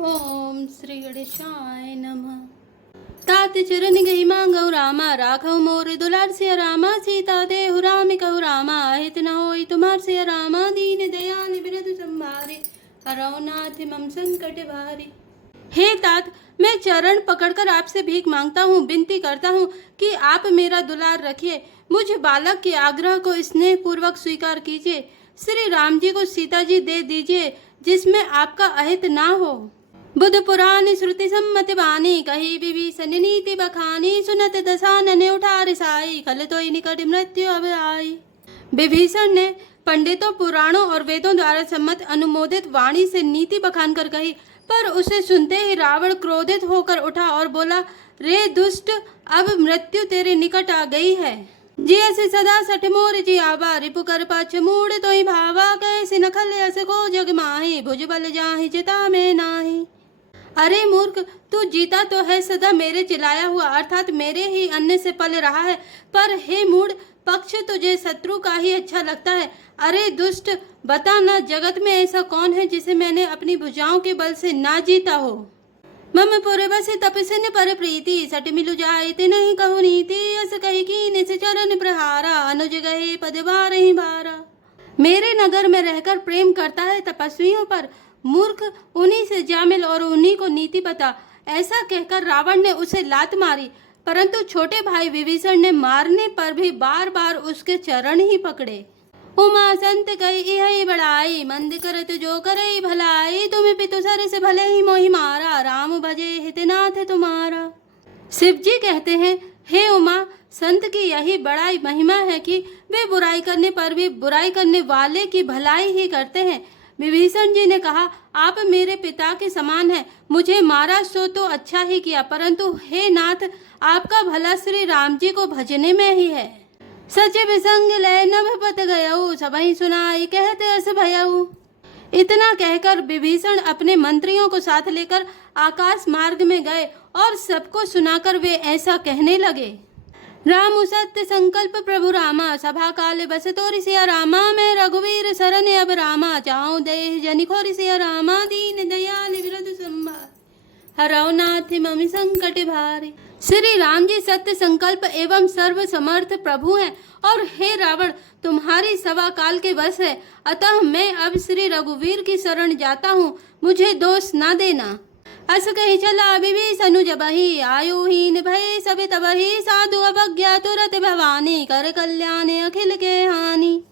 ओम श्री गणेशाय नमः। तात चरण गई मांगौ रामा, राघव मोर दुलार सिया रामा, सीता देहु राम कहु रामा, हित न होई तुम्हार सिया रामा, दीन दयाल बिरधु संभारे, हरौ नाथ मम संकट भारे। हे तात, मैं चरण पकड़कर आपसे भीख मांगता हूँ, विनती करता हूँ कि आप मेरा दुलार रखिए, मुझ बालक के आग्रह को स्नेह पूर्वक स्वीकार कीजिए। श्री राम जी को सीता जी दे दीजिए, जिसमें आपका अहित ना हो। बुध पुराण श्रुति सम्मति बानी, कही विभीषण नीति बखानी, सुनत दसानन उठार साई, खल तोई निकट मृत्यु अब आई। विभीषण ने पंडितों, पुराणों और वेदों द्वारा सम्मत अनुमोदित वाणी से नीति बखान कर कही, पर उसे सुनते ही रावण क्रोधित होकर उठा और बोला, रे दुष्ट, अब मृत्यु तेरे निकट आ गई है। जियसि सदा सठ मोर जियावा, रिपु कर पाछ मूढ़ तोहि भावा, कैसे नखल यस को जग माही, भुज बल जाहि चिता में नाही। अरे मूर्ख, तू जीता तो है सदा मेरे चिल्लाया हुआ, अर्थात मेरे ही अन्न से पल रहा है, पर हे मूढ़, पक्ष तुझे शत्रु का ही अच्छा लगता है। अरे दुष्ट, बता ना, जगत में ऐसा कौन है जिसे मैंने अपनी भुजाओं के बल से ना जीता हो। मम पुर बसे तपसिन पर प्रीति, सट मिलु जाए नहीं कहु नीति, अस कही कीन से चरण प्रहारा, अनुज गए पद बारहि बारा। मेरे नगर में रहकर प्रेम करता है तपस्वियों पर, मूर्ख, उन्हीं से जा मिल और उन्हीं को नीति बता। ऐसा कहकर रावण ने उसे लात मारी, परंतु छोटे भाई विभीषण ने मारने पर भी बार बार उसके चरण ही पकड़े। उमा संत कई इहै बड़ाई, मंद करत जो करई भलाई, तुम पितु सर से भले ही मोहि मारा, राम भजे हितनाथ तुम्हारा। शिव जी कहते हैं, हे उमा, संत की यही बड़ाई महिमा है कि वे बुराई करने पर भी बुराई करने वाले की भलाई ही करते हैं। विभीषण जी ने कहा, आप मेरे पिता के समान हैं, मुझे मारा सो तो अच्छा ही किया, परंतु हे नाथ, आपका भला श्री राम जी को भजने में ही है। सच विसंग लय नभ पत गयऊ, सबहि सुनाई कहते अस भयऊ। इतना कहकर विभीषण अपने मंत्रियों को साथ लेकर आकाश मार्ग में गए और सबको सुनाकर वे ऐसा कहने लगे, राम सत्य संकल्प प्रभु रामा, सभा काल बस तोरि सिया रामा, मैं रघुवीर शरण अब रामा, चाहूं देह जनि खोरि सिया रामा, दीन दयाल बिरधु संभार, हरौ नाथ मम संकट भारे। श्री राम जी सत्य संकल्प एवं सर्व समर्थ प्रभु हैं, और हे रावण, तुम्हारी सवा काल के बस है, अतः मैं अब श्री रघुवीर की शरण जाता हूँ, मुझे दोष न देना। अस कही चला विभीषण जबहि, आयुहीन भय सब तबहि, साधु अवज्ञा तुरत भवानी, कर कल्याण अखिल के हानि।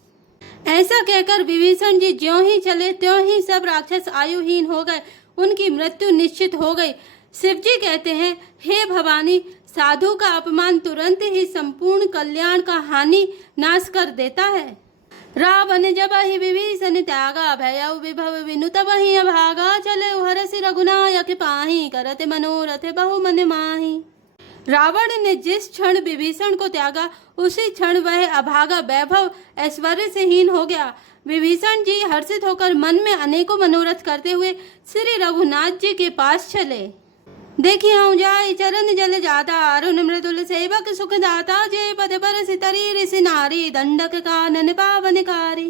ऐसा कहकर विभीषण जी ज्यों ही चले त्यों ही सब राक्षस आयुहीन हो गए, उनकी मृत्यु निश्चित हो गई। शिव जी कहते हैं, हे भवानी, साधु का अपमान तुरंत ही संपूर्ण कल्याण का हानि नाश कर देता है। रावण जब ही विभीषण त्यागा, भयउ विभव विनु तब ही अभागा, चले हरसि रघुनायक पाहि, करत मनोरथ बहु मन माहि। रावण ने जिस क्षण विभीषण को त्यागा, उसी क्षण वह अभागा वैभव ऐश्वर्य से हीन हो गया। विभीषण जी हर्षित होकर मन में अनेकों मनोरथ करते हुए श्री रघुनाथ जी के पास चले। देखी हूँ जाय चरण जल जाता, अरुण मृदुल सेवक सुख दाता, जय पद पर सितरी ऋषि नारी, दंडक कानन पावनकारी।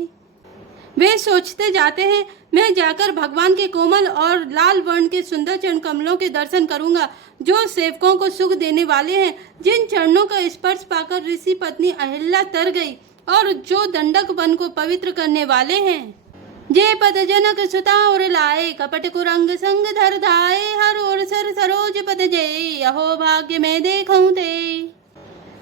वे सोचते जाते हैं, मैं जाकर भगवान के कोमल और लाल वर्ण के सुंदर चरण कमलों के दर्शन करूंगा, जो सेवकों को सुख देने वाले हैं, जिन चरणों का स्पर्श पाकर ऋषि पत्नी अहिल्या तर गई, और जो दंडक वन को पवित्र करने वाले हैं। जे पद जनक सुता और लाए, कपट कुरंग संग धर धाए, हर और सर सरोज पद जय, अहो भाग्य में देखूं ते।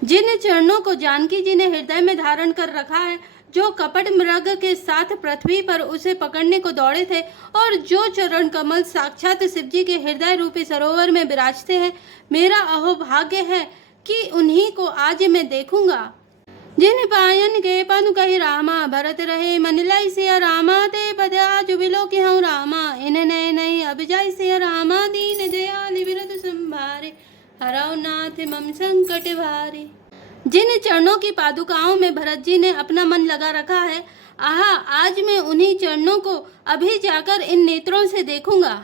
जिन चरणों को जानकी जी ने हृदय में धारण कर रखा है, जो कपट मृग के साथ पृथ्वी पर उसे पकड़ने को दौड़े थे, और जो चरण कमल साक्षात शिव जी के हृदय रूपी सरोवर में विराजते हैं, मेरा अहो भाग्य है कि उन्हीं को आज मैं देखूंगा। जिन पायन के पनु कही रामा, भरत रहे मन लाई सिया रामा, ते पद आज बिलो की हूँ रामा, इन नए नए अब जाय सिया रामा, दीन दयाल बिरधु संभारे, हरौ नाथ मम संकट भारे। जिन चरणों की पादुकाओं में भरत जी ने अपना मन लगा रखा है, आहा, आज मैं उन्हीं चरणों को अभी जाकर इन नेत्रों से देखूंगा।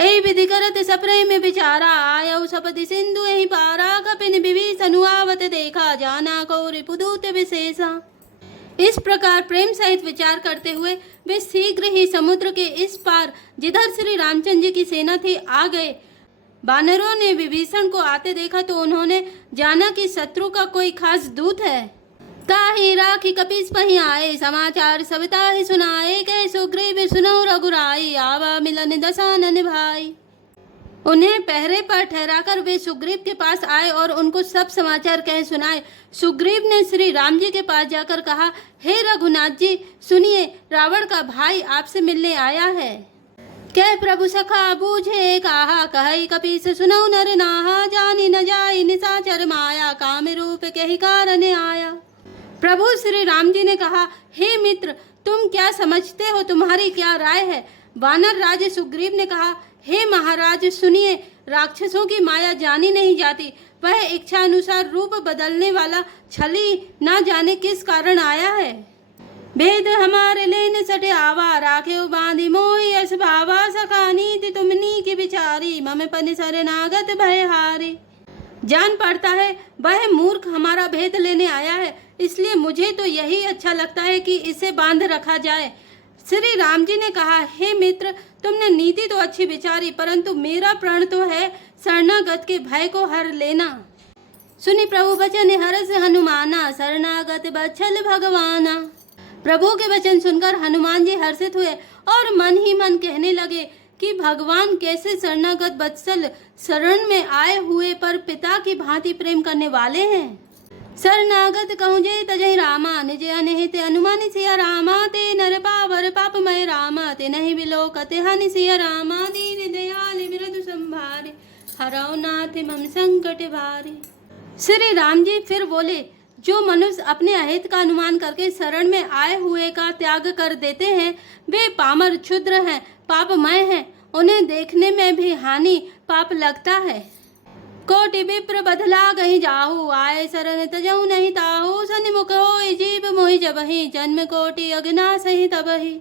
ऐ विधि करत सप्रे में विचारा, आयऊ सपति सिंधु यही पारा, कपिन विभीषण आवत देखा, जाना कौरि पुदूत विशेषा। इस प्रकार प्रेम सहित विचार करते हुए वे शीघ्र ही समुद्र के इस पार, जिधर श्री रामचंद्र जी की सेना थी, आ गए। वानरों ने विभीषण को आते देखा तो उन्होंने जाना कि शत्रु का कोई खास दूत है। ताहि राखी कपीस पही आए, समाचार सब ताहि सुनाए, कह सुग्रीव सुनो रघुराई, आवा मिलन दशानन भाई। उन्हें पहरे पर ठहराकर वे सुग्रीव के पास आए और उनको सब समाचार कह सुनाए। सुग्रीव ने श्री राम जी के पास जाकर कहा, हे रघुनाथ जी, सुनिए, रावण का भाई आपसे मिलने आया है। कह प्रभु सखा बूझे कहा, कहि कपीस सुनो नर नाहा, जानी न जाई निशाचर माया, काम रूप के ही कारण आया। प्रभु श्री राम जी ने कहा, हे मित्र, तुम क्या समझते हो, तुम्हारी क्या राय है? वानर राज सुग्रीव ने कहा, हे महाराज सुनिए, राक्षसों की माया जानी नहीं जाती। वह इच्छा अनुसार रूप बदलने वाला छली न जाने किस कारण आया है। भेद हमारे लेन सटे आवा, राखे बांधी मोही यश भावा, सखा नीति तुमनी की बिचारी, मम पन शरणागत भय हारे। जान पड़ता है वह मूर्ख हमारा भेद लेने आया है, इसलिए मुझे तो यही अच्छा लगता है कि इसे बांध रखा जाए। श्री राम जी ने कहा, हे मित्र, तुमने नीति तो अच्छी विचारी, परंतु मेरा प्रण तो है शरणागत के भय को हर लेना। सुनी प्रभु वचन हरस हनुमाना, शरणागत बच्छल भगवाना। प्रभु के वचन सुनकर हनुमान जी हर्षित हुए और मन ही मन कहने लगे कि भगवान कैसे शरणागत वत्सल शरण में आए हुए पर पिता की भांति प्रेम करने वाले हैं। शरणागत कहूँ जे तजहि रामा, निज अनहित अनुमान सिया रामा, ते नर पावर पापमय रामा, ते नहीं बिलोकते हनि सिया रामा, दीन दयाल बिरधु संभारे, हरौ नाथ मम संकट भारे। श्री राम जी फिर बोले, जो मनुष्य अपने अहित का अनुमान करके शरण में आए हुए का त्याग कर देते हैं, वे पामर क्षुद्र हैं, पापमय हैं, उन्हें देखने में भी हानि पाप लगता है। कोटि विप्र बदला गही जाहू, आए शरण तजहु नहीं ताहू, सन्मुख होई जीव मोहि जबहि, जन्म कोटि अगना सही तबहि।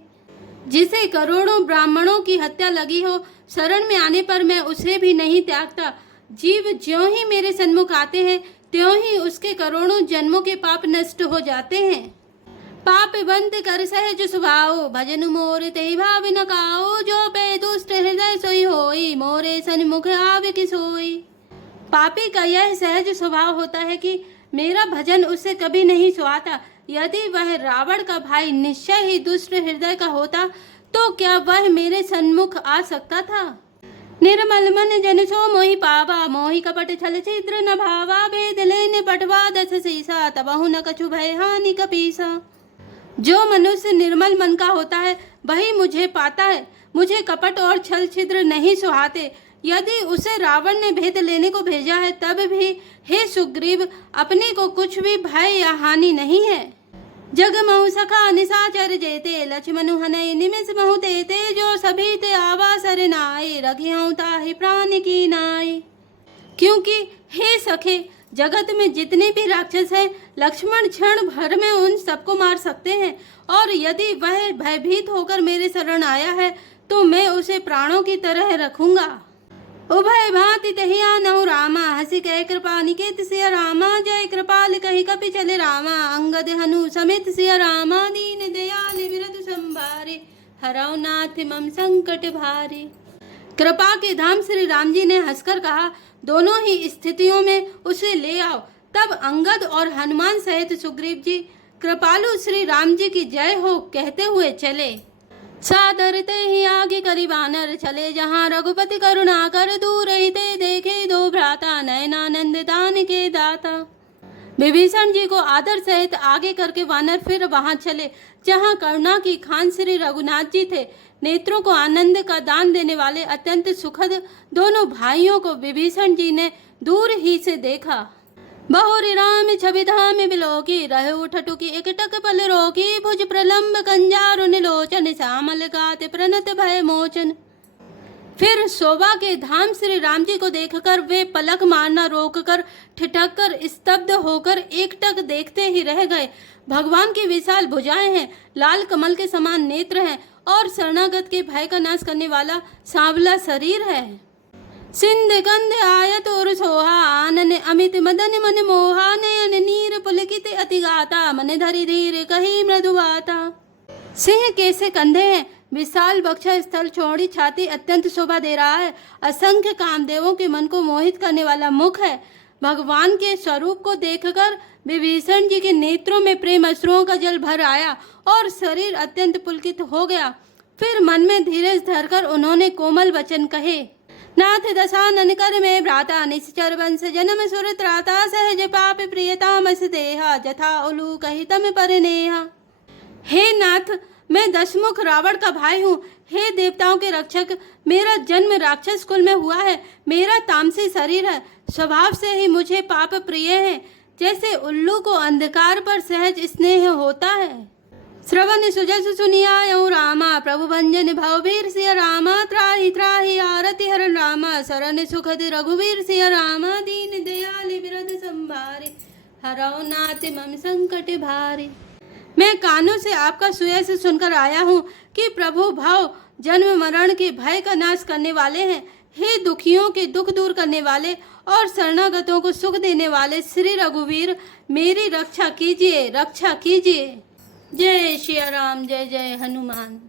जिसे करोड़ों ब्राह्मणों की हत्या लगी हो, शरण में आने पर मैं उसे भी नहीं त्यागता। जीव ज्यों ही मेरे सन्मुख आते हैं, त्यों ही उसके करोड़ों जन्मों के पाप नष्ट हो जाते हैं। पाप बंद कर सहज स्वभाव, भजन मोर ते भाव न काओ, जो पे दुष्ट हृदय सोई होई, मोरे सन्मुख आवे कि सोई। पापी का यह सहज स्वभाव होता है कि मेरा भजन उससे कभी नहीं सुहाता। यदि वह रावण का भाई निश्चय ही दुष्ट हृदय का होता तो क्या वह मेरे सन्मुख आ सकता था। निर्मल मन जन सो मोहि पावा, मोहि कपट छल छिद्र न भावा, भेद लेने पटवा दस सीसा, तबहु न कछु भय हानि कपीसा। जो मनुष्य निर्मल मन का होता है वही मुझे पाता है। मुझे कपट और छल छिद्र नहीं सुहाते। यदि उसे रावण ने भेद लेने को भेजा है तब भी हे सुग्रीव, अपने को कुछ भी भय या हानि नहीं है। जग महु सखा निशाचर जेते, लक्ष्मणु हनय निमिष महु तेते, जो सभी ते आवा सर नाई, रघियौ ताहि प्राण की नाई। क्योंकि हे सखे, जगत में जितने भी राक्षस हैं, लक्ष्मण क्षण भर में उन सबको मार सकते हैं, और यदि वह भयभीत होकर मेरे शरण आया है तो मैं उसे प्राणों की तरह रखूंगा। उभय भांति तहिया नहु रामा, हसी कह कृपा निकेत सिया रामा, जय कृपाल कही कपि चले रामा, अंगद हनु समेत सिया रामा, दीन दयाल बिरधु संभारे, हरौ नाथ मम संकट भारे। कृपा के धाम श्री राम जी ने हंसकर कहा, दोनों ही स्थितियों में उसे ले आओ। तब अंगद और हनुमान सहित सुग्रीव जी कृपालु श्री राम जी की जय हो कहते हुए चले। सादर ते ही आगे करी बानर, चले जहाँ रघुपति करुणा कर, दूर ही ते देखे दो भ्राता, नयनानंद दान के दाता। विभीषण जी को आदर सहित आगे करके वानर फिर वहां चले जहाँ करुणा की खान श्री रघुनाथ जी थे। नेत्रों को आनंद का दान देने वाले अत्यंत सुखद दोनों भाइयों को विभीषण जी ने दूर ही से देखा। बहुरी राम छवि धाम बिलोकी, रहे उठटुकी एकटक पल रोकी, भुज प्रलम्ब कंजारुन लोचन, श्यामल गाते प्रणत भय मोचन। फिर शोभा के धाम श्री राम जी को देखकर वे पलक मारना रोककर ठिठक कर स्तब्ध होकर एकटक देखते ही रह गए। भगवान की विशाल भुजाएं हैं, लाल कमल के समान नेत्र हैं और शरणागत के भय का नाश करने वाला सांवला शरीर है। सिंध कंध आयत और सोहा आनन अमित मदन मन मोहा नयन नीर पुलकित अति गाता मन धरि धीर कही मृदु बाता। सिंह कैसे कंधे हैं, विशाल वक्ष स्थल, चौड़ी छाती, अत्यंत शोभा दे रहा है। असंख्य कामदेवों के मन को मोहित करने वाला मुख है। भगवान के स्वरूप को देखकर विभीषण जी के नेत्रों में प्रेम अश्रुओं का जल भर आया और शरीर अत्यंत पुलकित हो गया। फिर मन में धीरज धरकर उन्होंने कोमल वचन कहे। नाथ दशानन कर में भ्राता निश्चर वंश जन्म सुर त्राता सहज पाप प्रियतामस देहा जथा उलू कहितम परिनेहा। हे नाथ, मैं दशमुख रावण का भाई हूँ। हे देवताओं के रक्षक, मेरा जन्म राक्षस कुल में हुआ है। मेरा तामसी शरीर है, स्वभाव से ही मुझे पाप प्रिय है। जैसे उल्लू को अंधकार पर सहज स्नेह होता है। श्रवण सुजस सुनियायऊ रामा प्रभु भंजन भववीर सिया रामा त्राहि त्राहि आरति हरण रामा शरण सुखद रघुवीर सिया रामा दीन दयाल बिरद संभारे हरौ नाथ मम संकट भारे। मैं कानों से आपका सुयस सुनकर आया हूँ कि प्रभु भव जन्म मरण के भय का नाश करने वाले हैं। हे दुखियों के दुख दूर करने वाले और शरणागतों को सुख देने वाले श्री रघुवीर, मेरी रक्षा कीजिए, रक्षा कीजिए। जय श्री राम, जय जय हनुमान।